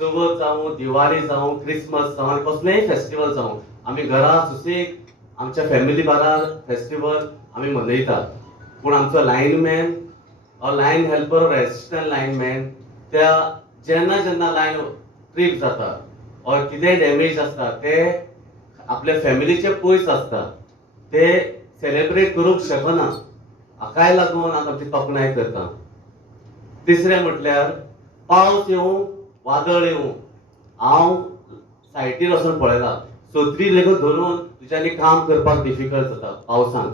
चवथ जावं, दिवाळी जावं, क्रिसमस जावं, कसलेंय फेस्टिवल जावं, आमी घरा सुसेग आमच्या फॅमिली बाराबर फेस्टिवल आमी मनयतात. पूण आमचो लायनमॅन लायन हेल्पर और असिस्टंट लायनमॅन त्या जेन्ना जेन्ना लायन ट्रीप जाता और कितेंय डॅमेज आसता ते आपल्या फॅमिलीचे पयस आसता ते सेलेब्रेट करूंक शकना. हाकाय लागून आमची तोखणाय करता. तिसरें म्हटल्यार पावस येवं वादळ येवं हांव सायटीर वचून पळयला सत्री लेगून धरून तुज्यांनी काम करपाक डिफिकल्ट जाता पावसान.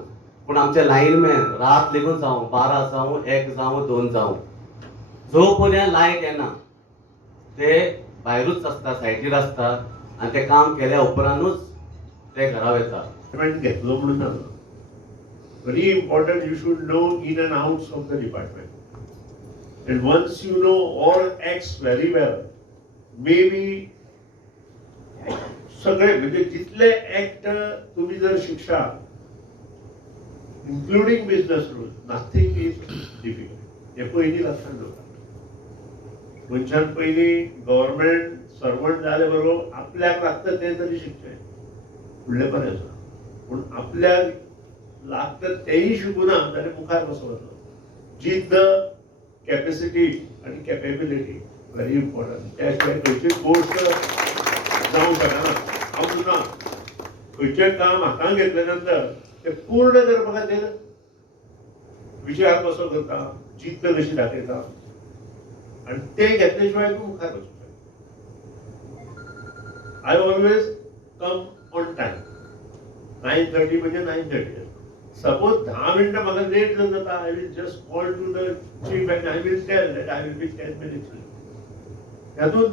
पूण आमचे लायनमॅन रात लेगून जावं 12 जावं 1 जावं 2 जावं जो पर्यंत लायट येना ते भायरूच आसता सायटीर आसता आनी ते काम केल्या उपरांतूच ते घरा वयता. घेतलो म्हणून ना very important you should know in and outs of the department and once you know all acts very well maybe सगळे म्हणजे जितले ऍक्ट तुम्ही जर शिक्षा including business rules nothing is difficult हे पयलीं लक्षात दवरा. मनशान पयलीं गव्हर्नमेंट सर्वंट जाले बरोबर आपल्याक लागता ते तरी शिकचे फुडले बरें आसा. पूण आपल्याक लागता तेही शिकूना जाल्यार मुखार कसो वतलो. जिद्द कॅपॅसिटी आनी कॅपेबिलिटी व्हेरी इम्पॉर्टंट. त्या शिवाय खंयचीच गोश्ट जावंक शकना. हांव सुद्दां खंयचें काम हातांत घेतले नंतर ते पूर्ण करपा खातीर विचार कसो करता, जिद्द कशी दाखयता आनी ते घेतले शिवाय तूं मुखार वचूंक शकना. I always come on time. 9:30 म्हणजे 9:30. सपोज 10 मिनिटं म्हाका लेट जर जाता I will just call to the chief and I will tell that I will be 10 minutes late. हातूंत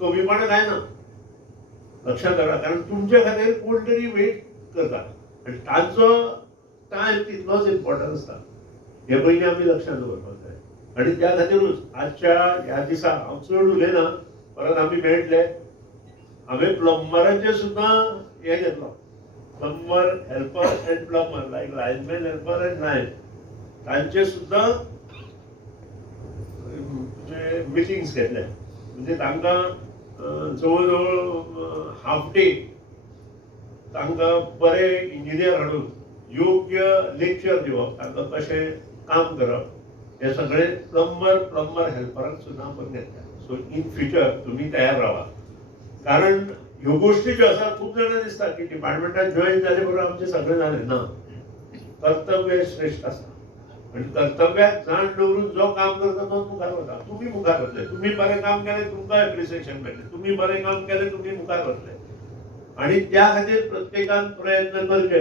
कमीपणां कांय ना. लक्षात करा कारण तुमच्या खातीर कोण तरी वेट करता आनी तांचो टायम तितलोच इम्पॉर्टंट आसता. हे पयलीं आमी लक्षात दवरपाक जाय. आनी त्या खातीरूच आजच्या ह्या दिसा हांव चड उलयना परत आमी मेळटले. हांवें प्लंबरांचे सुद्दां हे घेतलो प्लंबर हेल्पर एंड प्लंबर लायक लायनमॅन हेल्पर एंड लायन तांचे सुद्दां मिटिंग्स घेतले. म्हणजे तांकां जवळ जवळ हाफ डे तांकां बरे इंजिनियर हाडून योग्य लेक्चर दिवप तांकां कशें काम करप हे सगळे प्लंबर हेल्परांक सुद्दां आपण घेतल्या. सो इन फ्युचर तुमी तयार रावा. कारण ह्यो गोष्टी ज्यो आसा खूब जाणां दिसता की डिपार्टमेंटान जॉईन जाले बरोबर आमचे सगळे जालें ना. कर्तव्य श्रेष्ठ आसता आनी कर्तव्याक जाण दवरून जो काम करता तोच मुखार वता. तुमी मुखार वतले. तुमी बरें काम केलें तुमकां एप्रिसिएशन मेळटलें. तुमी बरें काम केलें तुमी मुखार वतले. आनी त्या खातीर प्रत्येकान प्रयत्न करचे.